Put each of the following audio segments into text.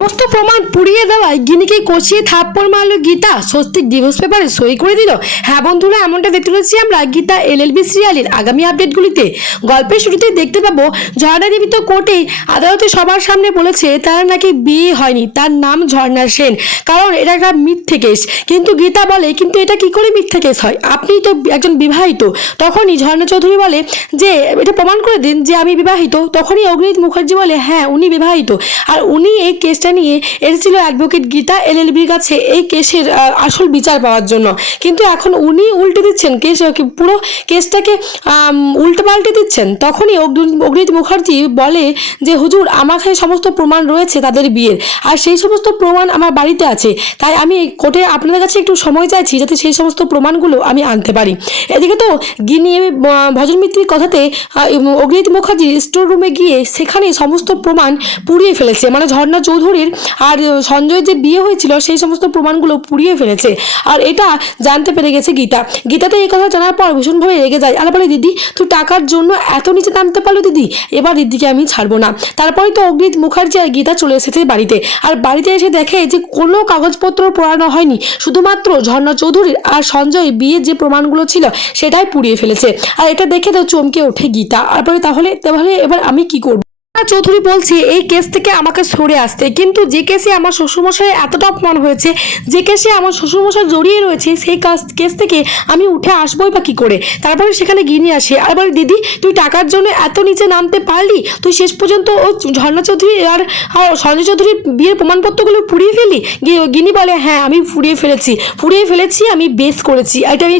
সমস্ত প্রমাণ পুড়িয়ে দেওয়ায় গিনিকে কষিয়ে থাপ্পড় মারলো গীতা। স্বস্তিক ডিভোর্স পেপারে সই করে দিল। হ্যাঁ বন্ধুরা, এমনটা দেখতে পাচ্ছি আমরা গীতা এলএলবি সিরিয়ালের আগামী আপডেটগুলিতে গল্পের শুরুতে দেখতে পাবো, ঝর্ণা দেবী তো কোর্টে আদালতে সবার সামনে বলেছে তার নাকি বিয়ে হয়নি, তার নাম ঝর্ণা সেন। কারণ এটা একটা মিথ্যে কেস কিন্তু গীতা বলে, কিন্তু এটা কি করে মিথ্যে কেস হয়? আপনি তো একজন বিবাহিত। তখনই ঝর্ণা চৌধুরী বলে, যে, এটা প্রমাণ করে দিন যে আমি বিবাহিত। তখনই অগ্নিত মুখার্জি বলে হ্যাঁ উনি বিবাহিত। আর উনি এই কেসটা নিয়ে এসেছিল অ্যাডভোকেট গীতা এলএলবির কাছে এই কেসের আসল বিচার পাওয়ার জন্য। কিন্তু এখন উনি উল্টে দিচ্ছেন কেস পুরো কেসটাকে উল্টে পাল্টে দিচ্ছেন। তখনই অগ্নি- অগ্নিত মুখার্জি বলে যে, হুজুর আমার কাছে সমস্ত প্রমাণ রয়েছে তাদের বিয়ের। আর সেই সমস্ত প্রমাণ আমার বাড়িতে আছে। তাই আমি কোর্টে আপনাদের কাছে একটু সময় চাইছি যাতে সেই সমস্ত প্রমাণগুলো আমি আনতে পারি। এদিকে তো গিনি ভজন মিত্রির কথাতে অগ্নিত মুখার্জি স্টোর রুমে গিয়ে সেখানে সমস্ত প্রমাণ পুড়িয়ে ফেলেছে। মানে ঝর্ণা চৌধুরীর আর সঞ্জয়ের যে বিয়ে হয়েছিল সেই সমস্ত প্রমাণগুলো পুড়িয়ে ফেলেছে। আর এটা জানতে পেরে গেছে গীতা। গীতাতে এই কথা জানার পর ভীষণভাবে রেগে যায়। আর বলে, দিদি, তুই টাকার জন্য এত নিচে নামতে পারল দিদি? এবার দিদিকে আমি ছাড়বো না। তারপরে তো অগ্নিত মুখার্জি আর গীতা চলে এসেছে বাড়িতে। আর বাড়িতে এসে দেখে যে কোনো কাগজপত্র পোড়ানো হয়নি। শুধুমাত্র ঝর্ণা চৌধুরীর আর সঞ্জয় বিয়ের যে প্রমাণগুলো ছিল সেটাই পুড়িয়ে ফেলেছে। আর এটা দেখে তো চমকে ওঠে গীতা। তারপরে তাহলে তাহলে এবার আমি কি করব? রুনা চৌধুরী বলছে, এই কেস থেকে আমাকে সরে আসতে। কিন্তু যে কেসে আমার শ্বশুরমশাই এতটা অপমান হয়েছে, যে কেসে আমার শ্বশুরমশাই জড়িয়ে রয়েছে, সেই কাজ কেস থেকে আমি উঠে আসবোই বা কী করে? তারপরে সেখানে গিনি আসে। আর বলে, দিদি, তুই টাকার জন্য এত নিচে নামতে পারলি? তুই শেষ পর্যন্ত ও ঝর্ণা চৌধুরী আর সঞ্জয় চৌধুরীর বিয়ের প্রমাণপত্রগুলো পুড়িয়ে ফেলি গিনি বলে হ্যাঁ আমি পুড়িয়ে ফেলেছি। পুড়িয়ে ফেলেছি, আমি বেস করেছি। এটা আমি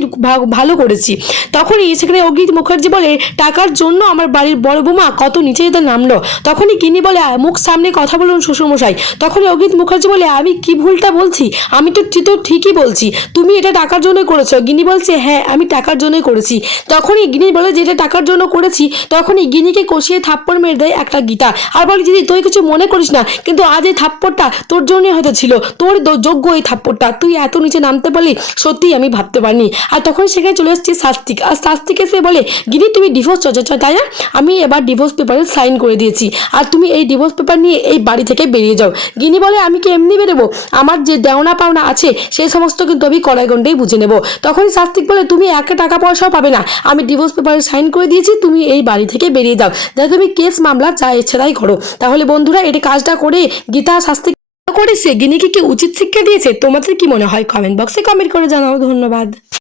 ভালো করেছি। তখনই সেখানে অগ্নিত মুখার্জি বলে, টাকার জন্য আমার বাড়ির বড় বৌমা কত নিচে যেতে নামলো? তখনই গিনি বলে, মুখ সামনে কথা বলুন শ্বশুরমশাই। তখনই অগিত মুখার্জি বলে, আমি কি ভুলটা বলছি? আমি তো তো ঠিকই বলছি। তুমি এটা টাকার জন্যই করেছ। গিনি বলছে হ্যাঁ আমি টাকার জন্যই করেছি। তখনই গিনি বলে, যে এটা টাকার জন্য করেছি, তখনই গিনিকে কষিয়ে থাপ্পড় মেরে দেয় একটা গীতা। আর বলে, দিদি, তুই কিছু মনে করিস না, কিন্তু আজ এই থাপ্পড়টা তোর জন্যই হয়তো ছিল। তোর যোগ্য এই থাপ্পড়টা। তুই এত নিচে নামতে পারলি, সত্যিই আমি ভাবতে পারিনি। আর তখন সেখানে চলে এসেছি শাস্তিক। আর শাস্তিকে এসে বলে গিনি তুমি ডিভোর্স চাচ্ছ তাই না? আমি এবার ডিভোর্স পেপারে সাইন করে দিয়েছি। আর তুমি এই ডিভোর্স পেপার নিয়ে এই বাড়ি থেকে বেরিয়ে যাও। গিনি বলে, আমি কি এমনি বেরোবো? আমার যে দেওনা পাওনা আছে সেই সমস্ত কিন্তু আমি কড়াইগন্ডেই বুঝে নেব। তখনই শাস্তিক বলে, তুমি একটা টাকা পয়সাও পাবে না। আমি ডিভোর্স পেপারে সাইন করে দিয়েছি, তুমি এই বাড়ি থেকে বেরিয়ে যাও। যাতে তুমি কেস মামলা, যা তাই করো। তাহলে বন্ধুরা, এটা কাজটা করে গীতা শাস্তি করেছে। গিনিকে কি উচিত শিক্ষা দিয়েছে? তোমাদের কি মনে হয়? কমেন্ট বক্সে কমেন্ট করে জানাও। ধন্যবাদ।